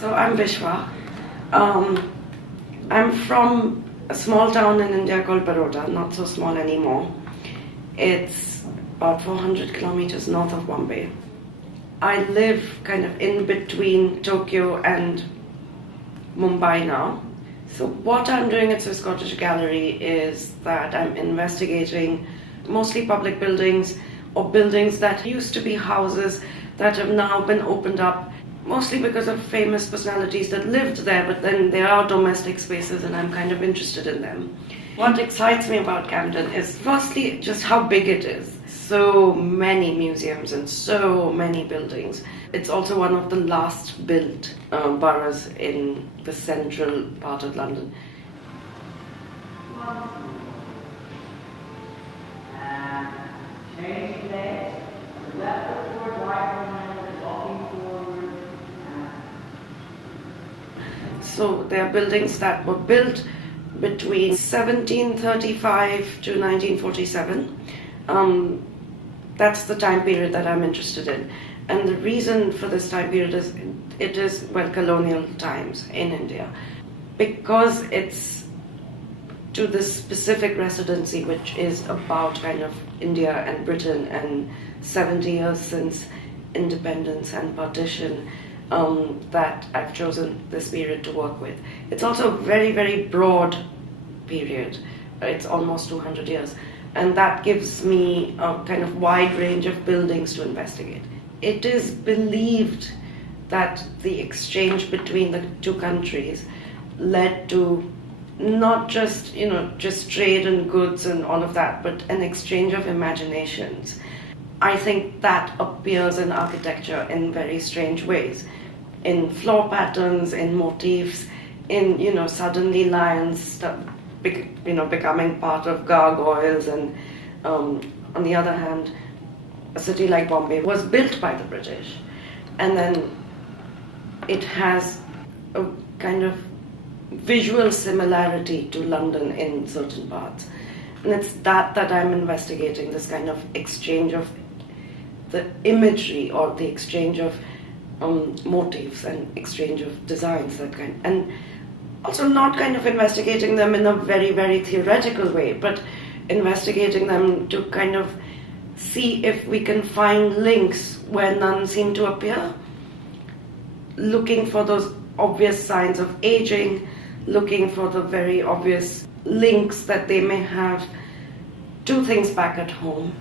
So I'm Vishwa. I'm from a small town in India called Baroda, not so small anymore. It's about 400 kilometers north of Bombay. I live kind of in between Tokyo and Mumbai now. So what I'm doing at Swiss Cottage Gallery is that I'm investigating mostly public buildings or buildings that used to be houses that have now been opened up, mostly because of famous personalities that lived there, but then there are domestic spaces and I'm kind of interested in them. What excites me about Camden is firstly just how big it is. So many museums and so many buildings. It's also one of the last built boroughs in the central part of London. So there are buildings that were built between 1735 to 1947. That's the time period that I'm interested in. And the reason for this time period is it is colonial times in India. Because it's to this specific residency, which is about kind of India and Britain and 70 years since independence and partition, that I've chosen this period to work with. It's also a very, very broad period. It's almost 200 years. And that gives me a kind of wide range of buildings to investigate. It is believed that the exchange between the two countries led to not just, just trade and goods and all of that, but an exchange of imaginations. I think that appears in architecture in very strange ways. In floor patterns, in motifs, in, suddenly lions becoming part of gargoyles, and on the other hand, a city like Bombay was built by the British, and then it has a kind of visual similarity to London in certain parts. And it's that I'm investigating, this kind of exchange of the imagery or the exchange of motifs and exchange of designs, and also not kind of investigating them in a very, very theoretical way, but investigating them to kind of see if we can find links where none seem to appear, looking for those obvious signs of aging, looking for the very obvious links that they may have to things back at home.